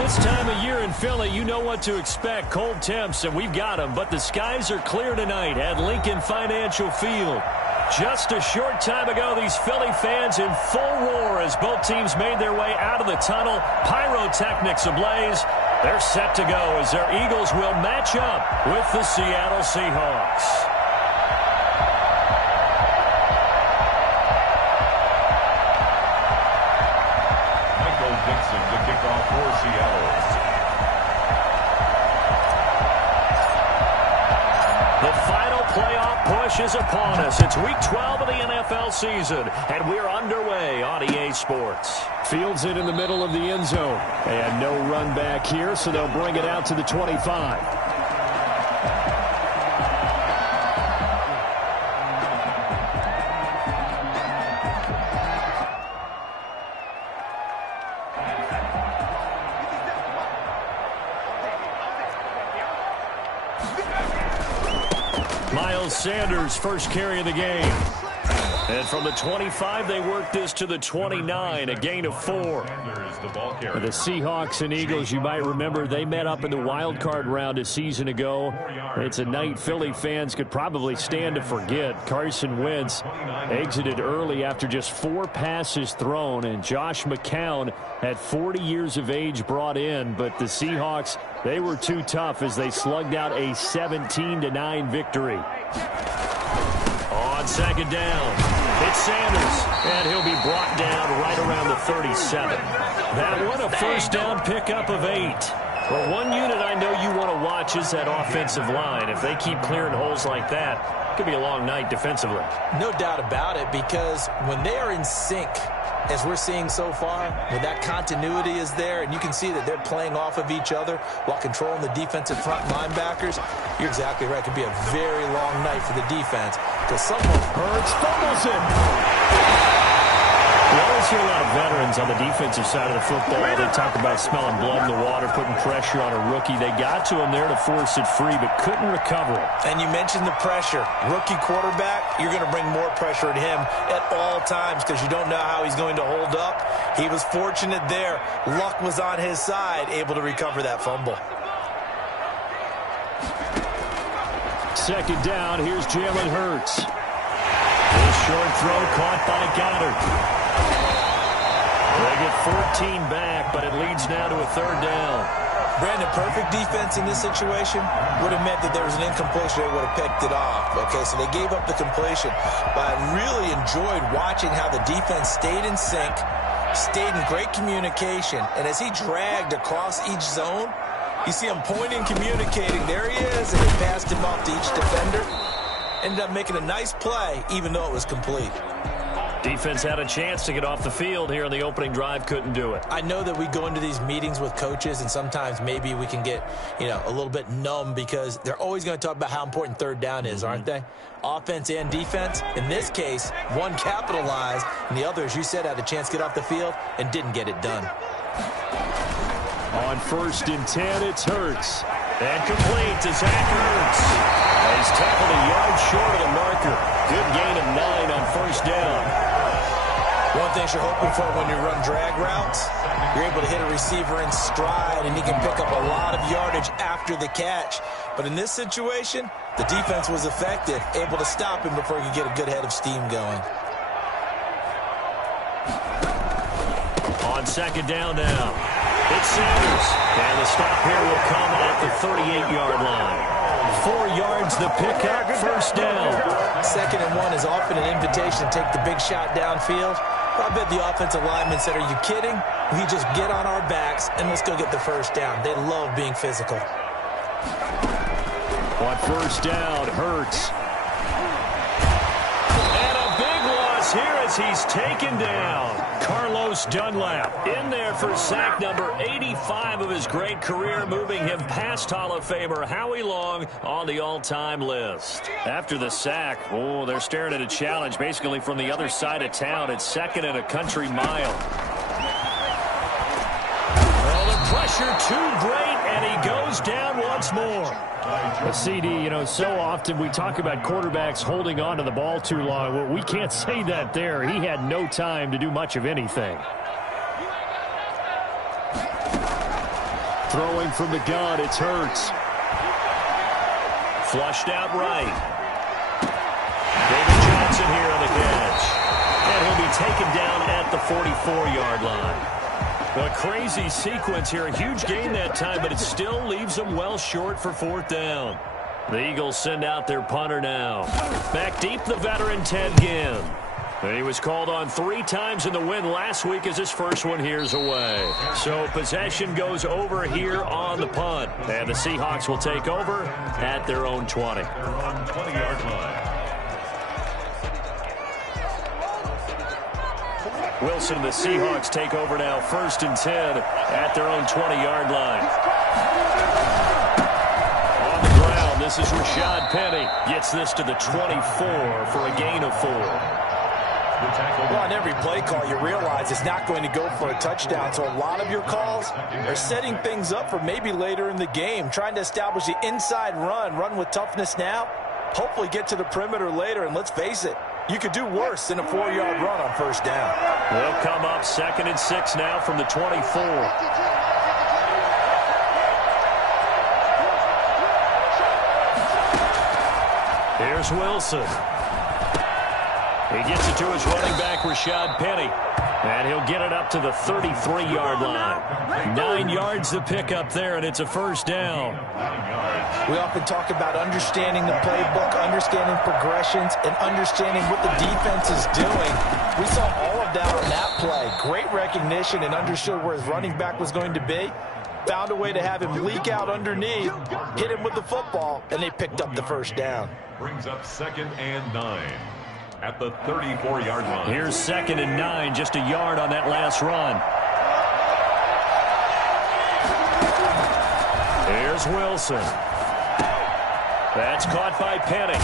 This time of year in Philly, you know what to expect. Cold temps, and we've got them. But the skies are clear tonight at Lincoln Financial Field. Just a short time ago, these Philly fans in full roar as both teams made their way out of the tunnel. Pyrotechnics ablaze. They're set to go as their Eagles will match up with the Seattle Seahawks. Is upon us. It's week 12 of the NFL season, and we're underway on EA Sports. Fields it in the middle of the end zone, and no run back here, so they'll bring it out to the 25. Sanders first carry of the game. And from the 25, they work this to the 29, a gain of 4. The Seahawks and Eagles, you might remember, they met up in the wild card round a season ago. It's a night Philly fans could probably stand to forget. Carson Wentz exited early after just 4 passes thrown, and Josh McCown at 40 years of age brought in, but the Seahawks, they were too tough as they slugged out a 17-9 victory. On second down, it's Sanders, and he'll be brought down right around the 37. That one, a first down pickup of 8. Well, one unit I know you want to watch is that offensive line. If they keep clearing holes like that, it could be a long night defensively. No doubt about it, because when they are in sync, as we're seeing so far, when that continuity is there, and you can see that they're playing off of each other while controlling the defensive front linebackers, you're exactly right. It could be a very long night for the defense because someone Hurts fumbles it. We always hear a lot of veterans on the defensive side of the football. They talk about smelling blood in the water, putting pressure on a rookie. They got to him there to force it free, but couldn't recover it. And you mentioned the pressure. Rookie quarterback, you're going to bring more pressure at him at all times because you don't know how he's going to hold up. He was fortunate there. Luck was on his side, able to recover that fumble. Second down, here's Jalen Hurts. This short throw caught by Goddard. They get 14 back, but it leads now to a third down. Brandon, perfect defense in this situation would have meant that there was an incompletion. They would have picked it off. Okay, so they gave up the completion. But I really enjoyed watching how the defense stayed in sync, stayed in great communication. And as he dragged across each zone, you see him pointing, communicating. There he is, and he passed him off to each defender. Ended up making a nice play, even though it was complete. Defense had a chance to get off the field here on the opening drive, couldn't do it. I know that we go into these meetings with coaches, and sometimes maybe we can get, a little bit numb because they're always going to talk about how important third down is, aren't they? Offense and defense. In this case, one capitalized, and the other, as you said, had a chance to get off the field and didn't get it done. On 1st and 10, it's Hurts. And complete to Zach Ertz. He's tackled a yard short of the marker. Good gain of 9 on first down. One thing you're hoping for when you run drag routes, you're able to hit a receiver in stride, and he can pick up a lot of yardage after the catch. But in this situation, the defense was effective, able to stop him before he could get a good head of steam going. On second down now, it's Sanders. And the stop here will come at the 38-yard line. 4 yards the pickup, first down. 2nd and 1 is often an invitation to take the big shot downfield. I bet the offensive linemen said, are you kidding? We just get on our backs and let's go get the first down. They love being physical. On first down, Hurts. And a big loss here as he's taken down. Carlos Dunlap in there for sack number 85 of his great career, moving him past Hall of Famer Howie Long on the all-time list. After the sack, they're staring at a challenge basically from the other side of town. It's 2nd and a country mile. Well, the pressure too great, and he goes down once more. CD, so often we talk about quarterbacks holding on to the ball too long. Well, we can't say that there. He had no time to do much of anything. Throwing from the gun, it's Hurts. Flushed out right. David Johnson here on the catch. And he'll be taken down at the 44-yard line. A crazy sequence here. A huge gain that time, but it still leaves them well short for 4th down. The Eagles send out their punter now. Back deep, the veteran Ted Ginn. He was called on 3 times in the win last week as his first one here's away. So possession goes over here on the punt. And the Seahawks will take over at their own 20. 20-yard line. Wilson and the Seahawks take over now, 1st and 10 at their own 20-yard line. On the ground, this is Rashad Penny. Gets this to the 24 for a gain of 4. Well, on every play call, you realize it's not going to go for a touchdown. So a lot of your calls are setting things up for maybe later in the game, trying to establish the inside run with toughness now, hopefully get to the perimeter later. And let's face it, you could do worse than a 4-yard run on 1st down. They'll come up 2nd and 6 now from the 24. Here's Wilson. He gets it to his running back, Rashad Penny. And he'll get it up to the 33-yard line. 9 yards to pick up there, and it's a 1st down. We often talk about understanding the playbook, understanding progressions, and understanding what the defense is doing. We saw all of that on that play. Great recognition and understood where his running back was going to be. Found a way to have him leak out underneath, hit him with the football, and they picked up the 1st down. Brings up 2nd and 9 at the 34-yard line. Here's 2nd and 9, just a yard on that last run. Here's Wilson. That's caught by Penny.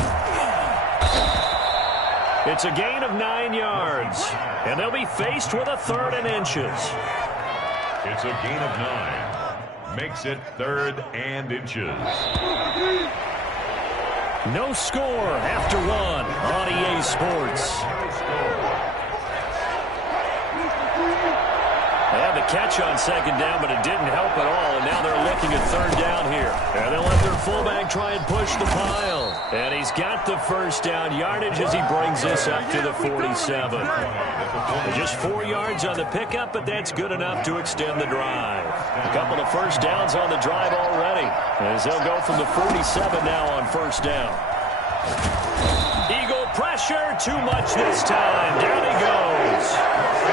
It's a gain of 9 yards, and they'll be faced with a 3rd and inches. It's a gain of 9. Makes it 3rd and inches. No score after 1 on EA Sports. They had the catch on 2nd down, but it didn't help at all, and now they're looking at 3rd down here. And they'll let their fullback try and push the pile. And he's got the 1st down yardage as he brings this up to the 47. Just 4 yards on the pickup, but that's good enough to extend the drive. A couple of 1st downs on the drive already, as they'll go from the 47 now on 1st down. Eagle pressure, too much this time. Down he goes.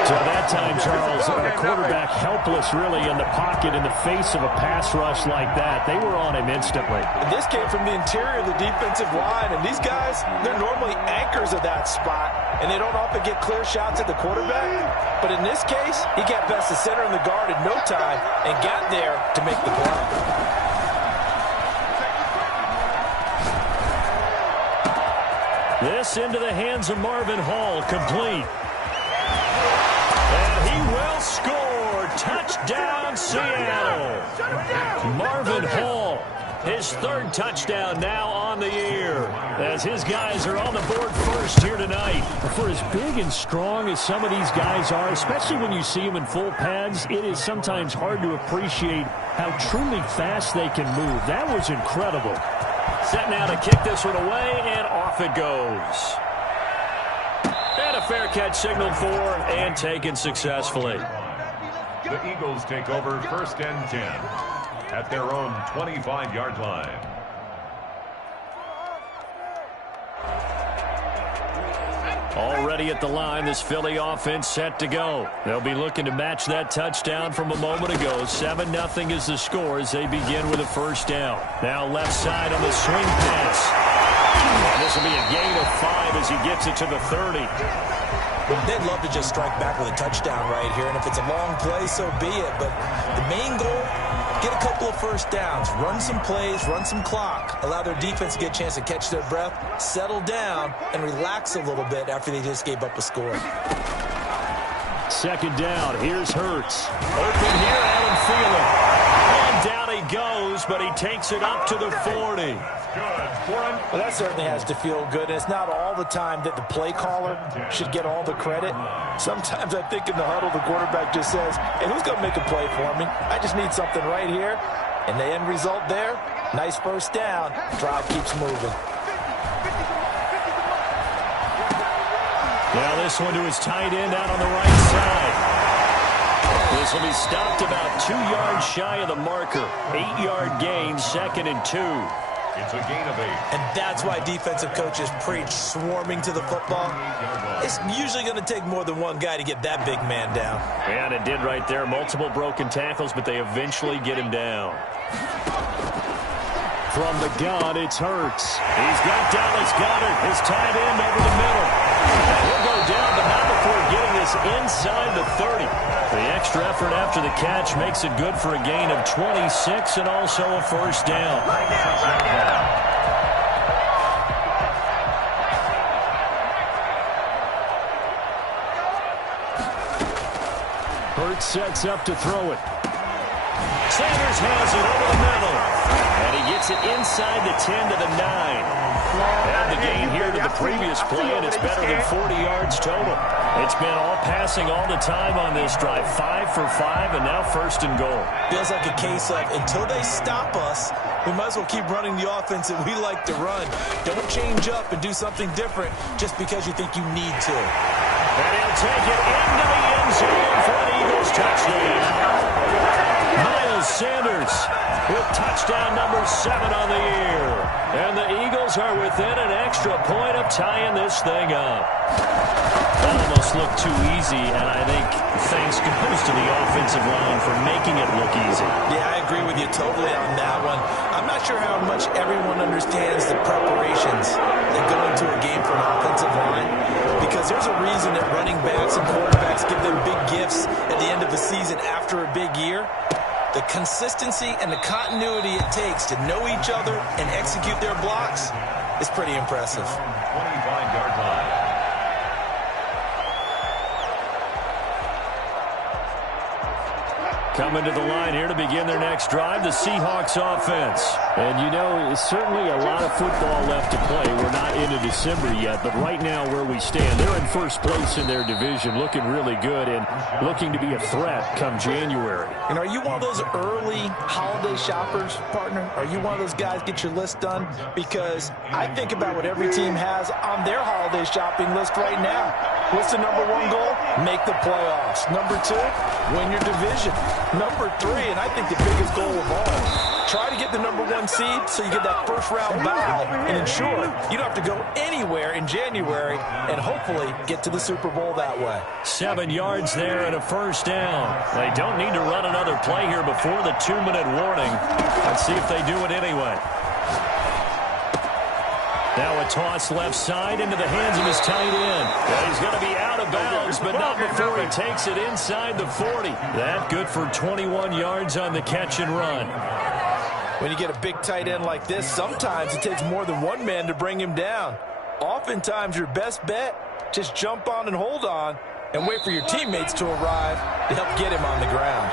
So that time, Charles, the quarterback helpless really in the pocket in the face of a pass rush like that. They were on him instantly. And this came from the interior of the defensive line, and these guys, they're normally anchors of that spot, and they don't often get clear shots at the quarterback. But in this case, he got past the center and the guard in no time and got there to make the play. This into the hands of Marvin Hall, complete. And he will score. Touchdown, Seattle. Marvin Hall, his 3rd touchdown now on the year, as his guys are on the board first here tonight. For as big and strong as some of these guys are, especially when you see them in full pads, it is sometimes hard to appreciate how truly fast they can move. That was incredible. Set now to kick this one away, and off it goes. And a fair catch signaled for and taken successfully. The Eagles take over 1st and 10 at their own 25-yard line. Already at the line, this Philly offense set to go. They'll be looking to match that touchdown from a moment ago. 7-0 is the score as they begin with a 1st down. Now left side on the swing pass. And this will be a gain of 5 as he gets it to the 30. They'd love to just strike back with a touchdown right here, and if it's a long play, so be it. But the main goal, get a couple of 1st downs, run some plays, run some clock, allow their defense to get a chance to catch their breath, settle down, and relax a little bit after they just gave up a score. 2nd down, here's Hurts. Open here, Adam Thielen. And down he goes goes, but he takes it up to the 40. Well, that certainly has to feel good. It's not all the time that the play caller should get all the credit. Sometimes I think in the huddle, the quarterback just says, hey, who's going to make a play for me? I just need something right here. And the end result there, nice first down. Drive keeps moving. Now this one to his tight end out on the right side. This will be stopped about 2 yards shy of the marker. 8-yard gain, 2nd and 2. It's a gain of 8. And that's why defensive coaches preach swarming to the football. It's usually going to take more than one guy to get that big man down. And it did right there. Multiple broken tackles, but they eventually get him down. From the gun, it's Hurts. He's got Dallas Goedert, his tight end over the middle. He'll go down, but not before getting this inside the 30. The extra effort after the catch makes it good for a gain of 26 and also a first down. Hurts sets up to throw it. Sanders has it over the middle. And he gets it inside the 10 to the 9. And the gain here to the previous play, and it's better than 40 yards total. It's been all passing all the time on this drive. 5 for 5, and now 1st and goal. Feels like a case of until they stop us, we might as well keep running the offense that we like to run. Don't change up and do something different just because you think you need to. And he'll take it into the end zone for an Eagles touchdown. Miles Sanders with touchdown number 7 on the year. And the Eagles are within an extra point of tying this thing up. That almost looked too easy, and I think thanks goes to the offensive line for making it look easy. Yeah, I agree with you totally on that one. I'm not sure how much everyone understands the preparations that go into a game for an offensive line, because there's a reason that running backs and quarterbacks give them big gifts at the end of the season after a big year. The consistency and the continuity it takes to know each other and execute their blocks is pretty impressive. 25-yard line. Coming to the line here to begin their next drive, the Seahawks offense. And you know, certainly a lot of football left to play. We're not into December yet, but right now where we stand, they're in first place in their division, looking really good and looking to be a threat come January. And are you one of those early holiday shoppers, partner? Are you one of those guys get your list done? Because I think about what every team has on their holiday shopping list right now. What's the number 1 goal? Make the playoffs. Number 2, win your division. Number 3, and I think the biggest goal of all, try to get the number 1 seed so you get that first-round bye and ensure you don't have to go anywhere in January and hopefully get to the Super Bowl that way. 7 yards there and a first down. They don't need to run another play here before the 2-minute warning. Let's see if they do it anyway. Now a toss left side into the hands of his tight end. Well, he's going to be out of bounds, but not before he takes it inside the 40. That good for 21 yards on the catch and run. When you get a big tight end like this, sometimes it takes more than one man to bring him down. Oftentimes, your best bet, just jump on and hold on and wait for your teammates to arrive to help get him on the ground.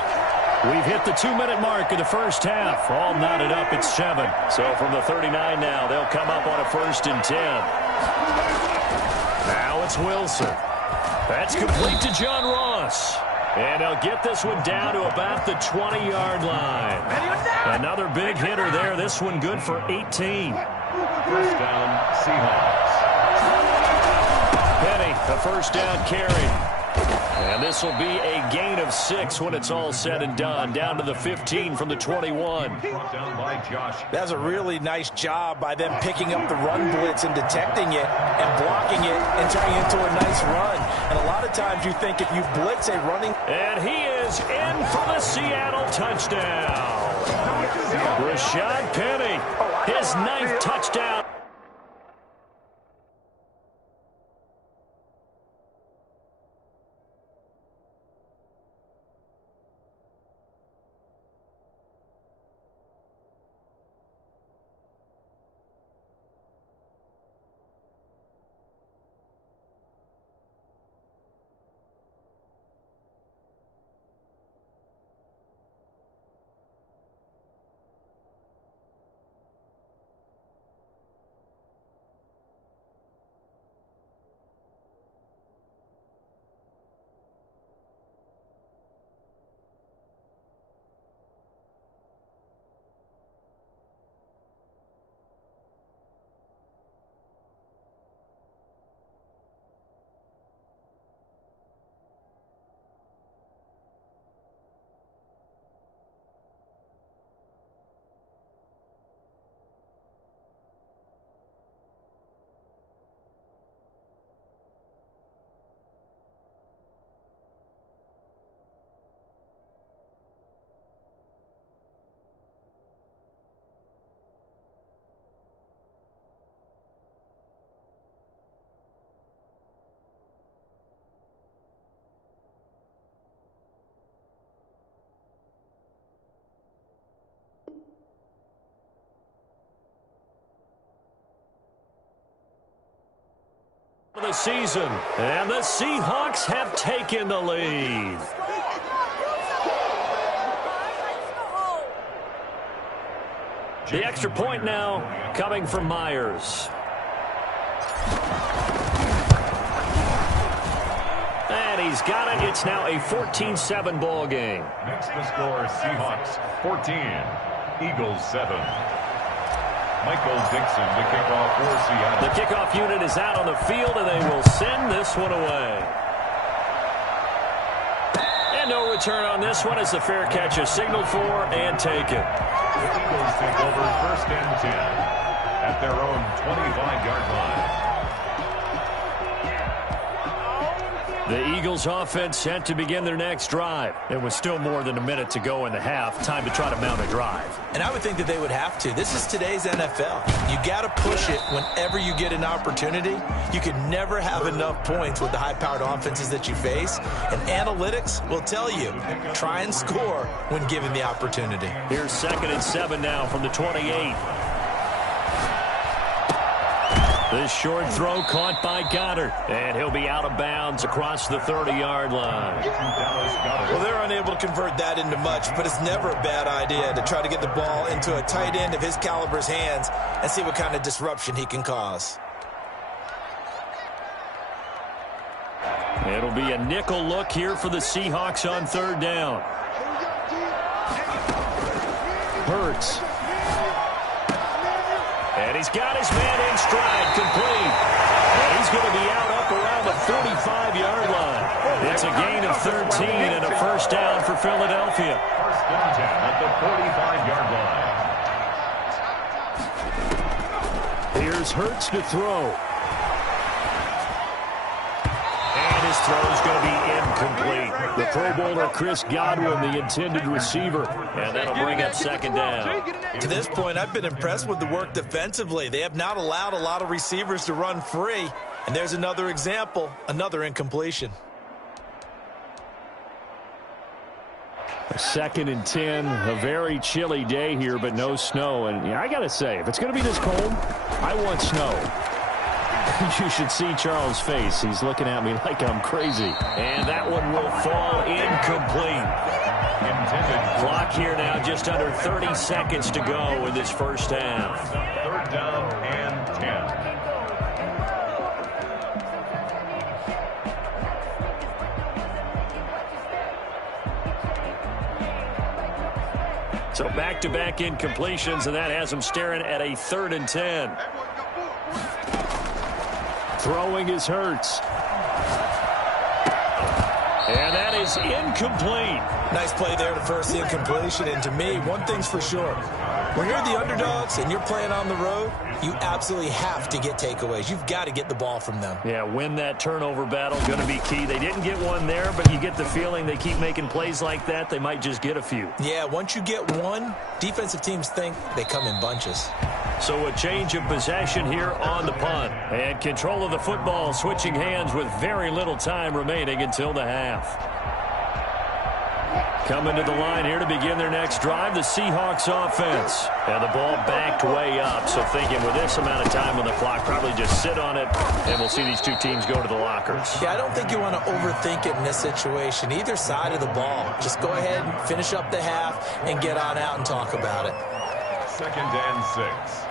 We've hit the 2-minute mark of the first half. All knotted up at 7. So from the 39 now, they'll come up on a 1st and 10. Now it's Wilson. That's complete to John Ross. And they'll get this one down to about the 20-yard line. Another big hitter there. This one good for 18. First down, Seahawks. Penny, the first down carry. And this will be a gain of 6 when it's all said and done. Down to the 15 from the 21. Down by Josh. That's a really nice job by them picking up the run blitz and detecting it and blocking it and turning it into a nice run. And a lot of times you think if you blitz a running... And he is in for the Seattle touchdown. Rashad Penny, his 9th touchdown. of the season, and the Seahawks have taken the lead. The extra point now coming from Myers. And he's got it. It's now a 14-7 ball game. Next the score, Seahawks 14, Eagles 7. Michael Dixon to kick off for Seattle. The kickoff unit is out on the field, and they will send this one away. And no return on this one as the fair catch is signaled for and taken. The Eagles take over first and 10 at their own 25-yard line. The Eagles offense set to begin their next drive. There was still more than a minute to go in the half. Time to try to mount a drive. And I would think that they would have to. This is today's NFL. You got to push it whenever you get an opportunity. You can never have enough points with the high-powered offenses that you face. And analytics will tell you, try and score when given the opportunity. Here's 2nd and 7 now from the 28. This short throw caught by Goddard, and he'll be out of bounds across the 30-yard line. Well, they're unable to convert that into much, but it's never a bad idea to try to get the ball into a tight end of his caliber's hands and see what kind of disruption he can cause. It'll be a nickel look here for the Seahawks on 3rd down. Hurts. And he's got his man in stride, complete. And he's going to be out up around the 45-yard line. It's a gain of 13 and a first down for Philadelphia. First and 10 at the 45-yard line. Here's Hurts to throw. And his throw is going to be incomplete. The Pro Bowler Chris Godwin, the intended receiver. And that'll bring up 2nd down. To this point, I've been impressed with the work defensively. They have not allowed a lot of receivers to run free. And there's another example, another incompletion. 2nd and 10, a very chilly day here, but no snow. And yeah, I got to say, if it's going to be this cold, I want snow. You should see Charles' face. He's looking at me like I'm crazy. And that one will fall incomplete. Clock here now, just under 30 seconds to go in this first half. 3rd down and 10. So back-to-back incompletions, and that has them staring at a 3rd and 10. Throwing is Hurts. And that is incomplete. Nice play there to force the incompletion. And to me, one thing's for sure. When you're the underdogs and you're playing on the road, you absolutely have to get takeaways. You've got to get the ball from them. Yeah, win that turnover battle, going to be key. They didn't get one there, but you get the feeling they keep making plays like that, they might just get a few. Yeah, once you get one, defensive teams think they come in bunches. So a change of possession here on the punt. And control of the football switching hands with very little time remaining until the half. Coming to the line here to begin their next drive, the Seahawks offense. And the ball backed way up, so thinking with this amount of time on the clock, probably just sit on it, and we'll see these two teams go to the lockers. Yeah, I don't think you want to overthink it in this situation. Either side of the ball. Just go ahead and finish up the half and get on out and talk about it. 2nd and 6.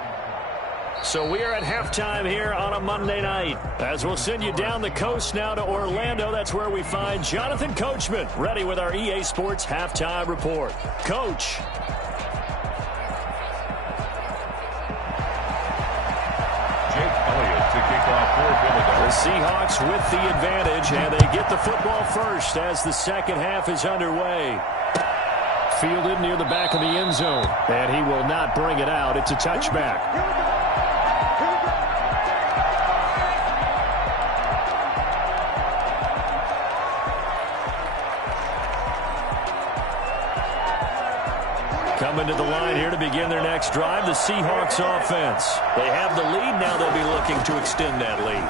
So we are at halftime here on a Monday night. As we'll send you down the coast now to Orlando, that's where we find Jonathan Coachman, ready with our EA Sports Halftime Report. Coach. Jake Elliott to kick off for Philadelphia. The Seahawks with the advantage, and they get the football first as the second half is underway. Fielded near the back of the end zone, and he will not bring it out. It's a touchback. Coming to the line here to begin their next drive, the Seahawks offense. They have the lead, now they'll be looking to extend that lead.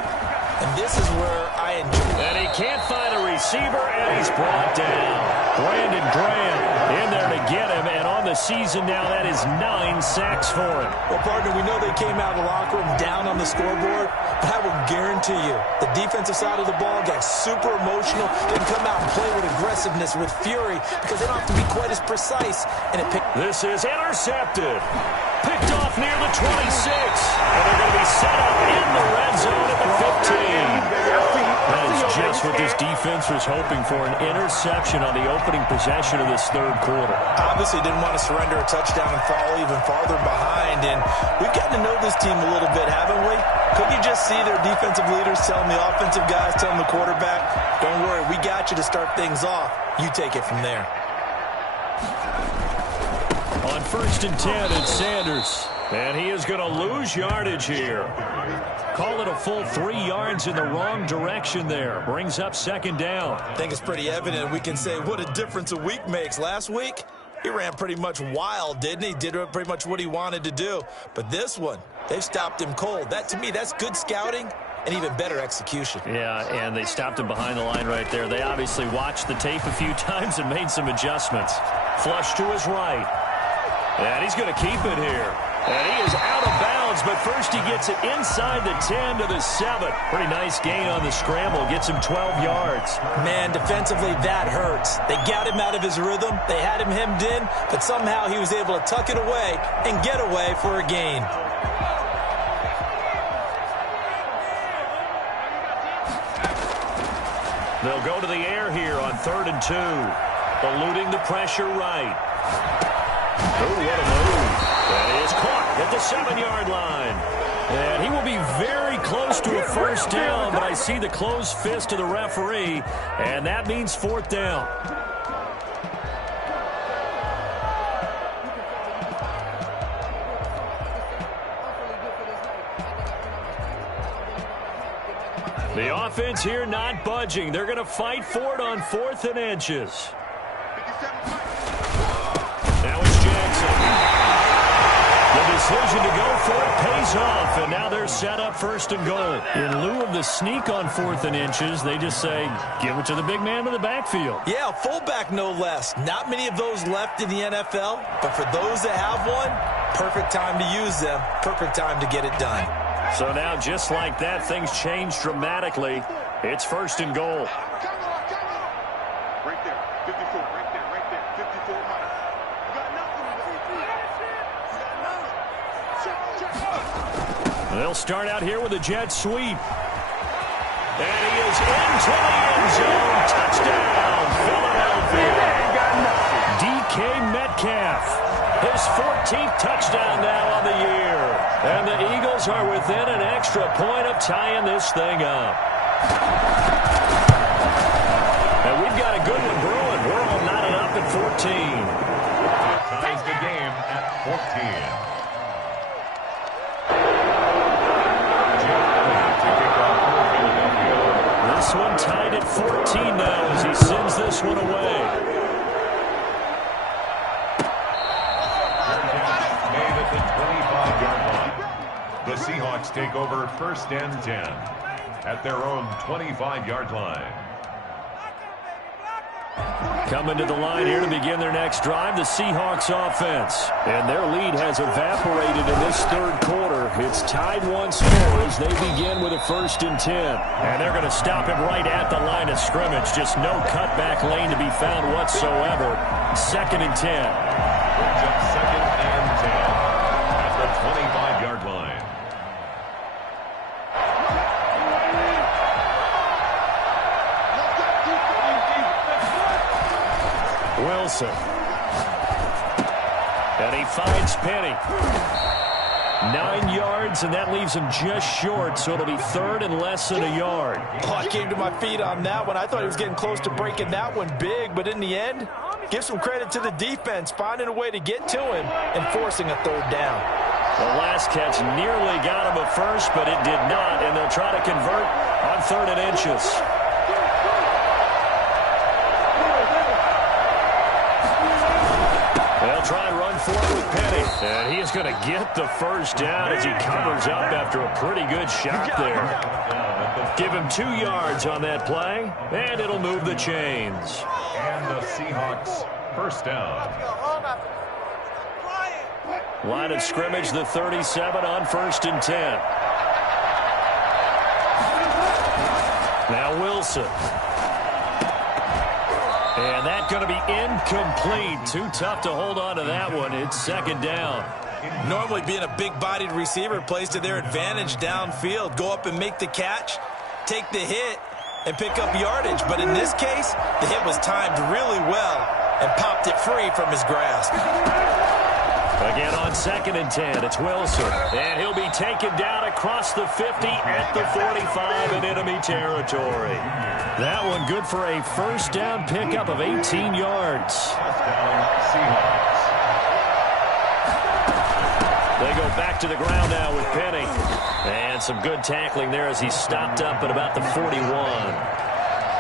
And this is where I enjoy. And he can't find a receiver, and he's brought down. Brandon Graham in there to get him, and on the season now, that is 9 sacks for him. Well, partner, we know they came out of the locker room down on the scoreboard, But I will guarantee you, the defensive side of the ball got super emotional, didn't come out and play with aggressiveness, with fury, because they don't have to be quite as precise. And this is intercepted. Picked off near the 26. And they're going to be set up in the red zone at the 15. That is just what this defense was hoping for, an interception on the opening possession of this third quarter. Obviously didn't want to surrender a touchdown and fall even farther behind. And we've gotten to know this team a little bit, haven't we? Couldn't you just see their defensive leaders telling the offensive guys, telling the quarterback, don't worry, we got you to start things off. You take it from there. On 1st and 10, it's Sanders. And he is going to lose yardage here. Call it a full 3 yards in the wrong direction there. Brings up 2nd down. I think it's pretty evident. We can say what a difference a week makes. Last week, he ran pretty much wild, didn't he? Did pretty much what he wanted to do. But this one, they've stopped him cold. That, to me, that's good scouting and even better execution. Yeah, and they stopped him behind the line right there. They obviously watched the tape a few times and made some adjustments. Flush to his right. And he's going to keep it here. And he is out of bounds, but first he gets it inside the 10 to the 7. Pretty nice gain on the scramble. Gets him 12 yards. Man, defensively, that hurts. They got him out of his rhythm. They had him hemmed in, but somehow he was able to tuck it away and get away for a gain. They'll go to the air here on 3rd and 2. Eluding the pressure right. Oh, what a move. That is caught at the 7-yard line. And he will be very close to a first down, but I see the closed fist of the referee, and that means 4th down. The offense here not budging. They're going to fight for it on 4th and inches. Now it's Jackson. The decision to go for it pays off, and now they're set up 1st and goal. In lieu of the sneak on 4th and inches, they just say, give it to the big man in the backfield. Yeah, fullback no less. Not many of those left in the NFL, but for those that have one, perfect time to use them, perfect time to get it done. So now, just like that, things change dramatically. It's 1st and goal. Right there, 54, right there, 54 high. You got nothing. They'll start out here with a jet sweep. And he is into the end zone. Touchdown, Philadelphia. DK Metcalf. His 14th touchdown now on the year. And the Eagles are within an extra point of tying this thing up. And we've got a good one brewing. We're all knotted up at 14. Ties the game at 14. This one tied at 14 now as he sends this one away. The Seahawks take over 1st and 10 at their own 25-yard line. Coming to the line here to begin their next drive, the Seahawks offense. And their lead has evaporated in this third quarter. It's tied once more as they begin with a 1st and 10. And they're going to stop him right at the line of scrimmage. Just no cutback lane to be found whatsoever. 2nd and 10. Brings up 2nd and 10 at the 25-yard line. Wilson. And he finds Penny. 9 yards, and that leaves him just short, so it'll be 3rd and less than a yard. Oh, I came to my feet on that one. I thought he was getting close to breaking that one big, but in the end, give some credit to the defense, finding a way to get to him and forcing a 3rd down. The last catch nearly got him a first, but it did not, and they'll try to convert on 3rd and inches. They'll try and run for it with Penny. And he is going to get the first down as he covers up after a pretty good shot there. Give him 2 yards on that play, and it'll move the chains. And the Seahawks 1st down. Line of scrimmage, the 37 on 1st and 10. Now Wilson. And that's going to be incomplete. Too tough to hold on to that one. It's second down. Normally being a big-bodied receiver plays to their advantage downfield. Go up and make the catch, take the hit, and pick up yardage. But in this case, the hit was timed really well and popped it free from his grasp. Again on 2nd and 10, it's Wilson. And he'll be taken down across the 50 at the 45 in enemy territory. That one good for a first down pickup of 18 yards. Touchdown, Seahawks. They go back to the ground now with Penny. And some good tackling there as he stopped up at about the 41.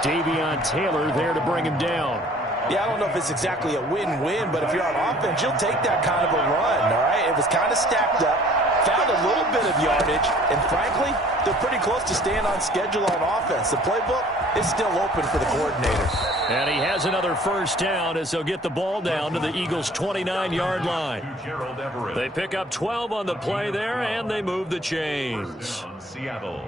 Davion Taylor there to bring him down. Yeah, I don't know if it's exactly a win-win, but if you're on offense, you'll take that kind of a run, all right? It was kind of stacked up, found a little bit of yardage, and frankly, they're pretty close to staying on schedule on offense. The playbook is still open for the coordinator. And he has another first down as they'll get the ball down to the Eagles' 29-yard line. They pick up 12 on the play there, and they move the chains. Seattle.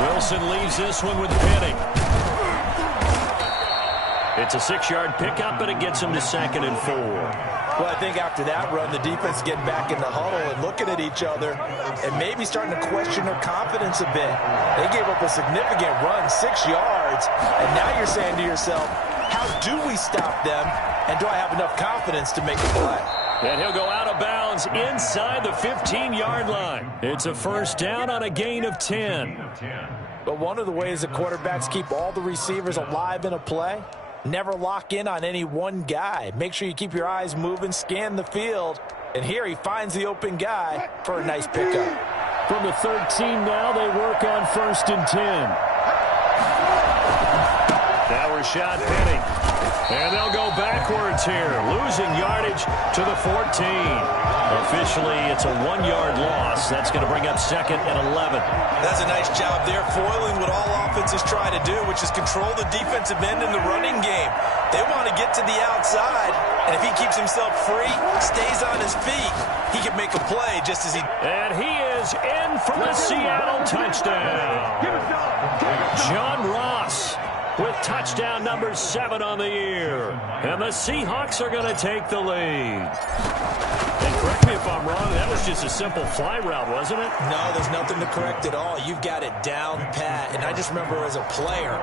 Wilson leaves this one with Penny. It's a 6-yard pickup, and it gets him to 2nd and 4. Well, I think after that run, the defense is getting back in the huddle and looking at each other and maybe starting to question their confidence a bit. They gave up a significant run, 6 yards, and now you're saying to yourself, how do we stop them, and do I have enough confidence to make a play? And he'll go out of bounds inside the 15-yard line. It's a first down on a gain of 10. But one of the ways the quarterbacks keep all the receivers alive in a play, never lock in on any one guy. Make sure you keep your eyes moving, scan the field, and here he finds the open guy for a nice pickup. From the 13 now, they work on 1st and 10. Now Rashad Penny. And they'll go backwards here, losing yardage to the 14. Officially, it's a 1-yard loss. That's going to bring up 2nd and 11. That's a nice job there, foiling what all offenses try to do, which is control the defensive end in the running game. They want to get to the outside, and if he keeps himself free, stays on his feet, he can make a play just as he... And he is in for the Seattle touchdown. John Ross with touchdown number 7 on the year. And the Seahawks are going to take the lead. And correct me if I'm wrong, that was just a simple fly route, wasn't it? No, there's nothing to correct at all. You've got it down pat. And I just remember as a player,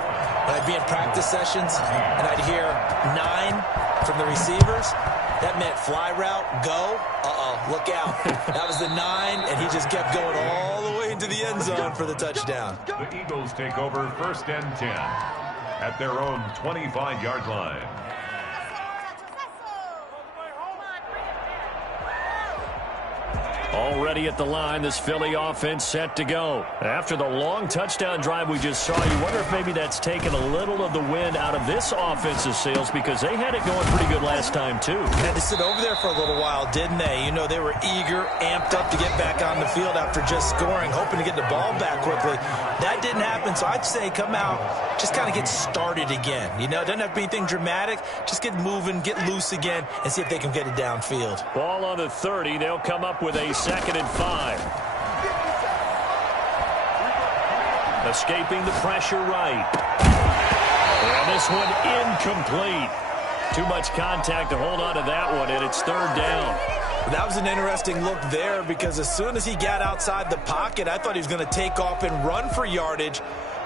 when I'd be in practice sessions and I'd hear 9 from the receivers, that meant fly route, go, look out. That was the 9, and he just kept going all the way into the end zone for the touchdown. The Eagles take over 1st and 10 at their own 25-yard line. Already at the line, this Philly offense set to go. After the long touchdown drive we just saw, you wonder if maybe that's taken a little of the wind out of this offensive sails because they had it going pretty good last time, too. Had to sit over there for a little while, didn't they? You know, they were eager, amped up to get back on the field after just scoring, hoping to get the ball back quickly. That didn't happen, so I'd say come out, just kind of get started again. You know, it doesn't have to be anything dramatic. Just get moving, get loose again, and see if they can get it downfield. Ball on the 30. They'll come up with a 2nd and 5. Escaping the pressure right. And this one incomplete. Too much contact to hold on to that one, and it's 3rd down. That was an interesting look there because as soon as he got outside the pocket, I thought he was going to take off and run for yardage.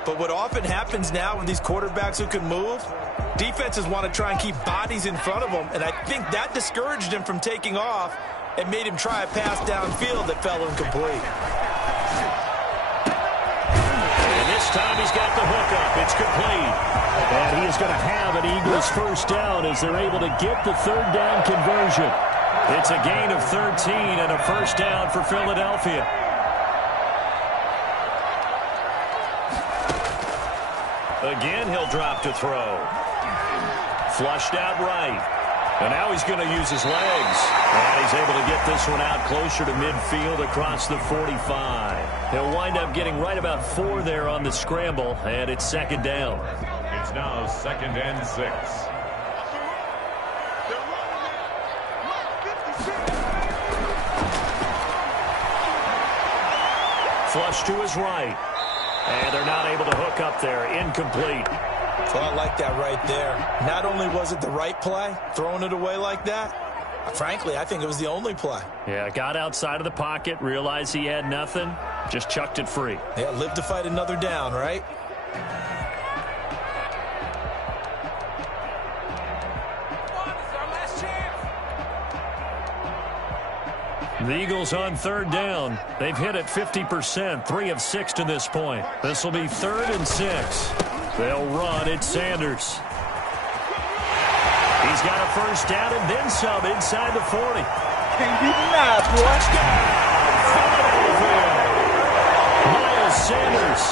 But what often happens now with these quarterbacks who can move, defenses want to try and keep bodies in front of them, and I think that discouraged him from taking off and made him try a pass downfield that fell incomplete. And this time he's got the hookup. It's complete. And he is going to have an Eagles first down as they're able to get the 3rd down conversion. It's a gain of 13 and a first down for Philadelphia. Again, he'll drop to throw. Flushed out right. And now he's going to use his legs. And he's able to get this one out closer to midfield across the 45. He'll wind up getting right about 4 there on the scramble, and it's 2nd down. It's now 2nd and 6. Flush to his right. And they're not able to hook up there. Incomplete. Well, I like that right there. Not only was it the right play, throwing it away like that, frankly, I think it was the only play. Yeah, got outside of the pocket, realized he had nothing, just chucked it free. Yeah, live to fight another down, right? The Eagles on third down. They've hit it 50%, 3 of 6 to this point. This will be 3rd and 6. They'll run. It's Sanders. He's got a first down and then some inside the 40. Can't be denied, boy. Miles Sanders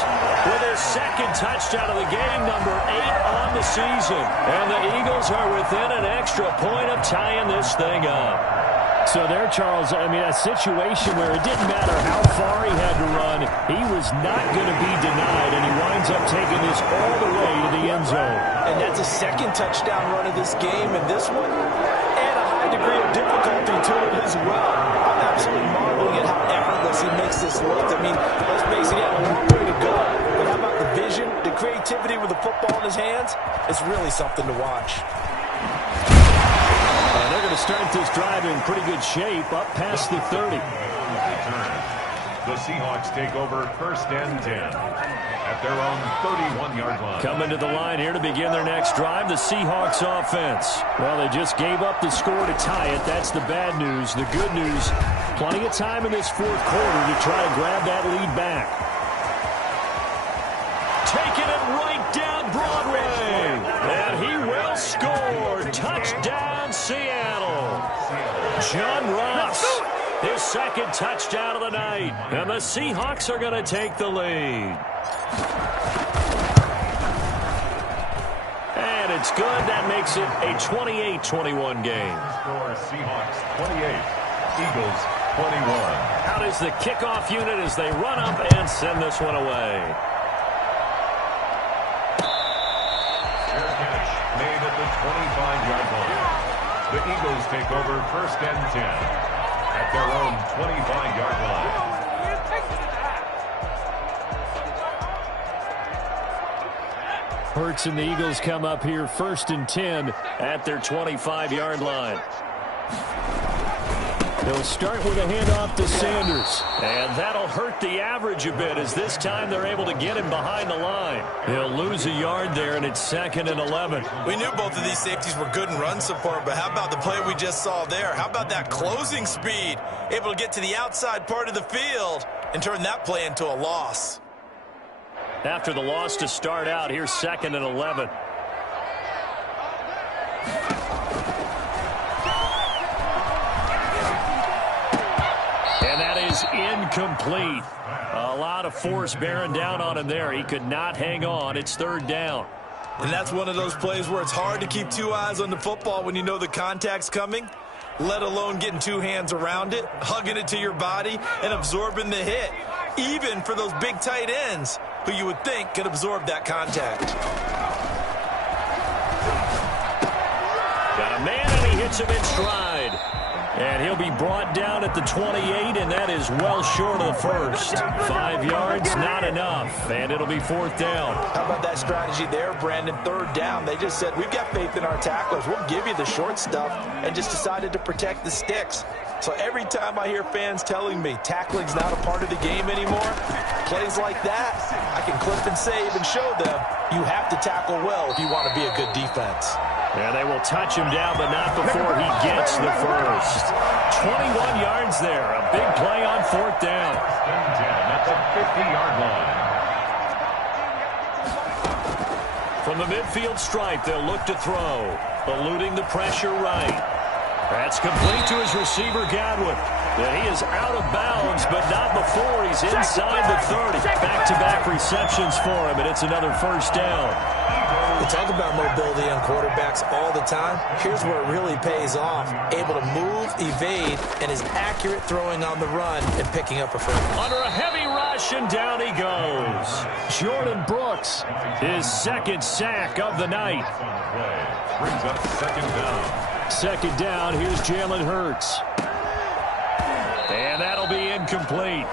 with his second touchdown of the game, number 8 on the season. And the Eagles are within an extra point of tying this thing up. So there, Charles, I mean, a situation where it didn't matter how far he had to run, he was not going to be denied, and he winds up taking this all the way to the end zone. And that's a second touchdown run of this game, and this one, and a high degree of difficulty to it as well. I'm absolutely marveling at how effortless he makes this look. I mean, let's face it, he had a long way to go. But how about the vision, the creativity with the football in his hands? It's really something to watch. They're going to start this drive in pretty good shape, up past the 30. The Seahawks take over 1st and 10 at their own 31-yard line. Coming to the line here to begin their next drive, the Seahawks offense. Well, they just gave up the score to tie it. That's the bad news. The good news, plenty of time in this 4th quarter to try to grab that lead back. Taking it right down Broadway. And he will score. Touchdown, Seattle. John Ross, his second touchdown of the night. And the Seahawks are going to take the lead. And it's good. That makes it a 28-21 game. Score Seahawks 28, Eagles 21. Out is the kickoff unit as they run up and send this one away. Made at the 25-yard line. The Eagles take over 1st and 10 at their own 25-yard line. Hurts and the Eagles come up here 1st and 10 at their 25-yard line. They'll start with a handoff to Sanders. And that'll hurt the average a bit as this time they're able to get him behind the line. He'll lose a yard there, and it's 2nd and 11. We knew both of these safeties were good in run support, but how about the play we just saw there? How about that closing speed? Able to get to the outside part of the field and turn that play into a loss. After the loss to start out, here's 2nd and 11. Incomplete. A lot of force bearing down on him there. He could not hang on. It's 3rd down. And that's one of those plays where it's hard to keep 2 eyes on the football when you know the contact's coming, let alone getting 2 hands around it, hugging it to your body, and absorbing the hit, even for those big tight ends who you would think could absorb that contact. Got a man, and he hits him in stride. And he'll be brought down at the 28, and that is well short of the first. 5 yards, not enough, and it'll be 4th down. How about that strategy there, Brandon? 3rd down. They just said, we've got faith in our tacklers. We'll give you the short stuff, and just decided to protect the sticks. So every time I hear fans telling me tackling's not a part of the game anymore, plays like that, I can clip and save and show them you have to tackle well if you want to be a good defense. And they will touch him down, but not before he gets the first. 21 yards there. A big play on 4th down. 10 at the 50-yard line. From the midfield stripe, they'll look to throw. Eluding the pressure right. That's complete to his receiver, Godwin. And he is out of bounds, but not before he's inside the 30. Back-to-back receptions for him, and it's another 1st down. We talk about mobility on quarterbacks all the time. Here's where it really pays off. Able to move, evade, and is accurate throwing on the run and picking up a first. Under a heavy rush, and down he goes. Jordan Brooks, his 2nd sack of the night. Brings up 2nd down. 2nd down, here's Jalen Hurts. And that'll be incomplete.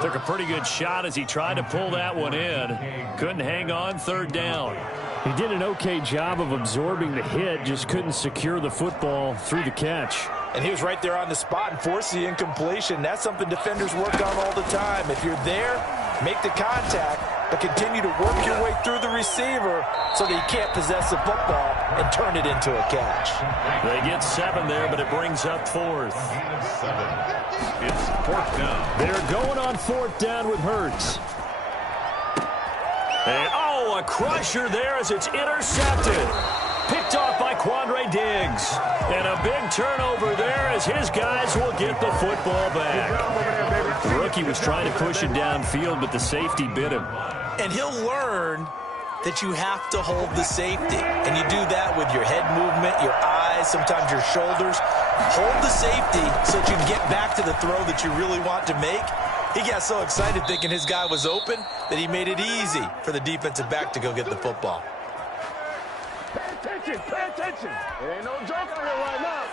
Took a pretty good shot as he tried to pull that one in. Couldn't hang on, third down. He did an okay job of absorbing the hit, just couldn't secure the football through the catch. And he was right there on the spot and forced the incompletion. That's something defenders work on all the time. If you're there, make the contact, but continue to work your way through the receiver so that you can't possess the football and turn it into a catch. They get 7 there, but it brings up 4th. It's 4th down. They're going on 4th down with Hurts. And, a crusher there as it's intercepted. Picked off by Quandre Diggs. And a big turnover there as his guys will get the football back. The rookie was trying to push it downfield, but the safety bit him. And he'll learn that you have to hold the safety. And you do that with your head movement, your eyes, sometimes your shoulders. Hold the safety so that you can get back to the throw that you really want to make. He got so excited thinking his guy was open that he made it easy for the defensive back to go get the football. Pay attention. It ain't no joking here right now.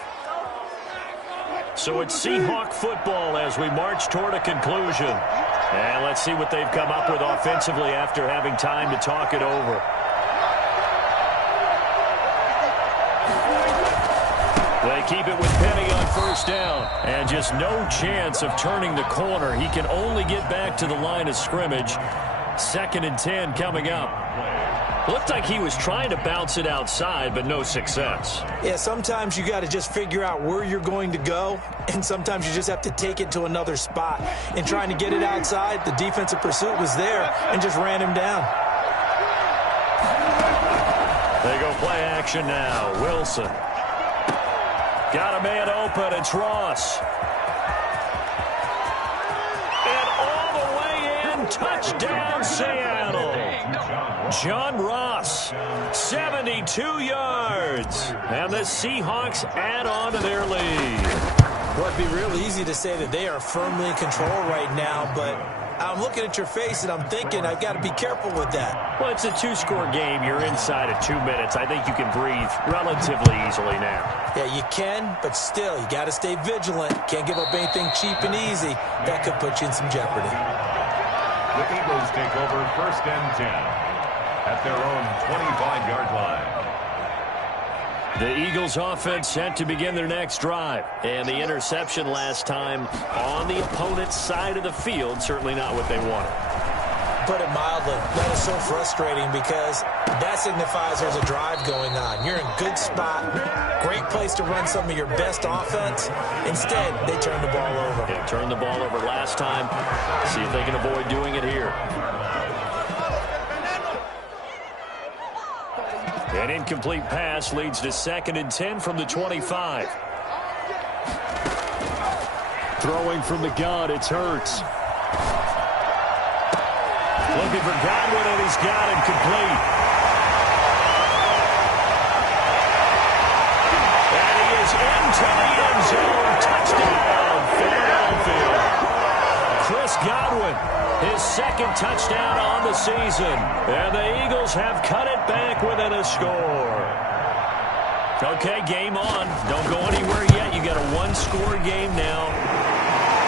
So it's Seahawk football as we march toward a conclusion. And let's see what they've come up with offensively after having time to talk it over. They keep it with Penny on first down. And just no chance of turning the corner. He can only get back to the line of scrimmage. 2nd and 10 coming up. Looked like he was trying to bounce it outside, but no success. Yeah, sometimes you got to just figure out where you're going to go, and sometimes you just have to take it to another spot. In trying to get it outside, the defensive pursuit was there and just ran him down. They go play action now. Wilson. Got a man open. It's Ross. And all the way in. Touchdown, Seattle. John Ross, 72 yards. And the Seahawks add on to their lead. Well, it'd be real easy to say that they are firmly in control right now, but I'm looking at your face and I'm thinking I've got to be careful with that. Well, it's a 2-score game. You're inside of 2 minutes. I think you can breathe relatively easily now. Yeah, you can, but still, you got to stay vigilant. Can't give up anything cheap and easy. That could put you in some jeopardy. The Eagles take over 1st and 10 at their own 25-yard line. The Eagles offense set to begin their next drive. And the interception last time on the opponent's side of the field, certainly not what they wanted. Put it mildly, that is so frustrating because that signifies there's a drive going on. You're in a good spot, great place to run some of your best offense. Instead, they turn the ball over. They turned the ball over last time. See if they can avoid doing it here. An incomplete pass leads to 2nd and 10 from the 25. Throwing from the gun, it's Hurts. Looking for Godwin, and he's got him complete. And he is into the end zone. Touchdown, Philadelphia. Chris Godwin, his 2nd touchdown on the season. And the Eagles have cut it back within a score. Okay, game on. Don't go anywhere yet. You got a 1-score game now.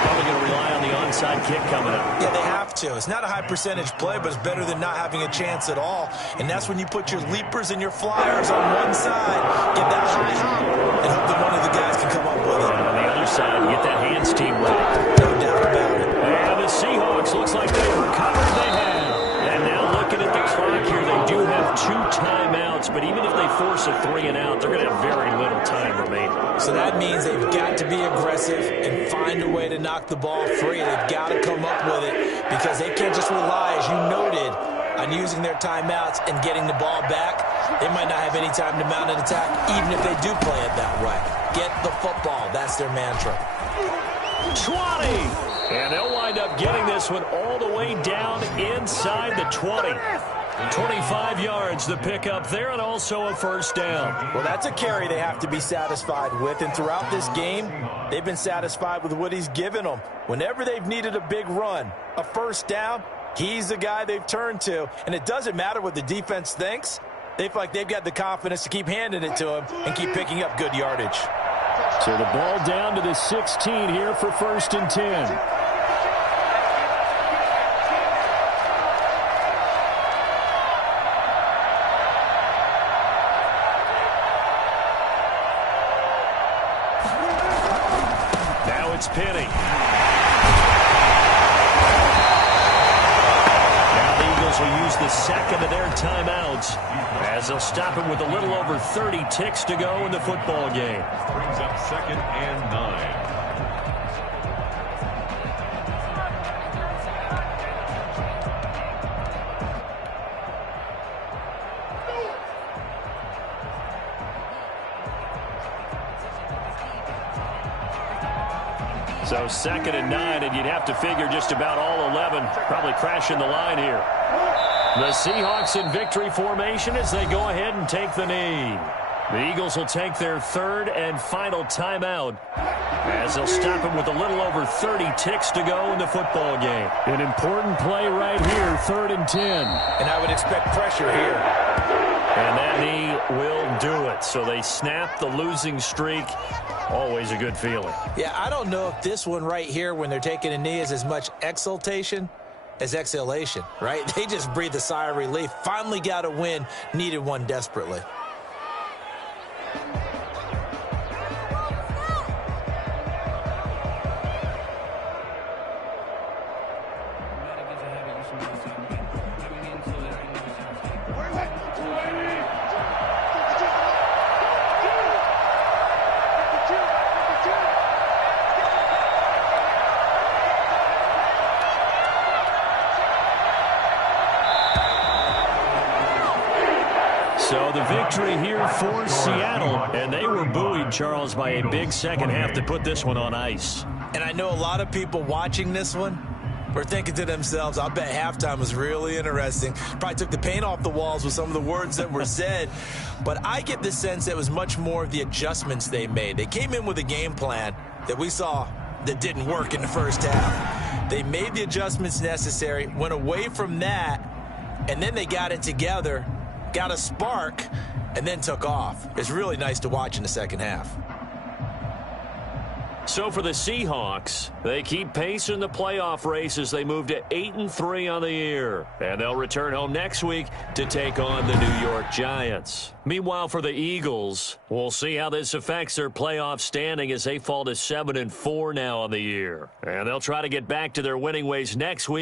Probably going to rely on the onside kick coming up. Yeah, they have to. It's not a high percentage play, but it's better than not having a chance at all. And that's when you put your leapers and your flyers on one side, get that high hop, and hope that one of the guys can come up with it. And on the other side, you get that hands team ready. No doubt about it. And the Seahawks looks like they recovered. They have. And now looking at the clock here, they do have 2 timeouts, but even if they force a 3 and out, they're going to have very little time remaining. So that means they've got to be aggressive and find a way to knock the ball free. They've got to come up with it because they can't just rely, as you noted, on using their timeouts and getting the ball back. They might not have any time to mount an attack, even if they do play it that way. Get the football. That's their mantra. 20! And they'll wind up getting this one all the way down inside the 20. 25 yards the pickup there, and also a 1st down. Well, that's a carry they have to be satisfied with, and throughout this game, they've been satisfied with what he's given them. Whenever they've needed a big run, a 1st down, he's the guy they've turned to, and it doesn't matter what the defense thinks. They feel like they've got the confidence to keep handing it to him and keep picking up good yardage. So the ball down to the 16 here for 1st and 10. second of their timeouts as they'll stop it with a little over 30 ticks to go in the football game. Brings up 2nd and 9. So 2nd and 9, and you'd have to figure just about all 11 probably crashing the line here. The Seahawks in victory formation as they go ahead and take the knee. The Eagles will take their 3rd and final timeout as they'll stop them with a little over 30 ticks to go in the football game. An important play right here, 3rd and 10. And I would expect pressure here. And that knee will do it. So they snap the losing streak. Always a good feeling. Yeah, I don't know if this one right here when they're taking a knee is as much exultation as exhalation, right? They just breathe a sigh of relief. Finally got a win, needed one desperately. So the victory here for Seattle, and they were buoyed, Charles, by a big second half to put this one on ice. And I know a lot of people watching this one were thinking to themselves, I bet halftime was really interesting. Probably took the paint off the walls with some of the words that were said. But I get the sense that it was much more of the adjustments they made. They came in with a game plan that we saw that didn't work in the first half. They made the adjustments necessary, went away from that, and then they got it together, got a spark, and then took off. It's really nice to watch in the second half. So for the Seahawks, they keep pace in the playoff race as they move to 8-3 on the year. And they'll return home next week to take on the New York Giants. Meanwhile, for the Eagles, we'll see how this affects their playoff standing as they fall to 7-4 now on the year. And they'll try to get back to their winning ways next week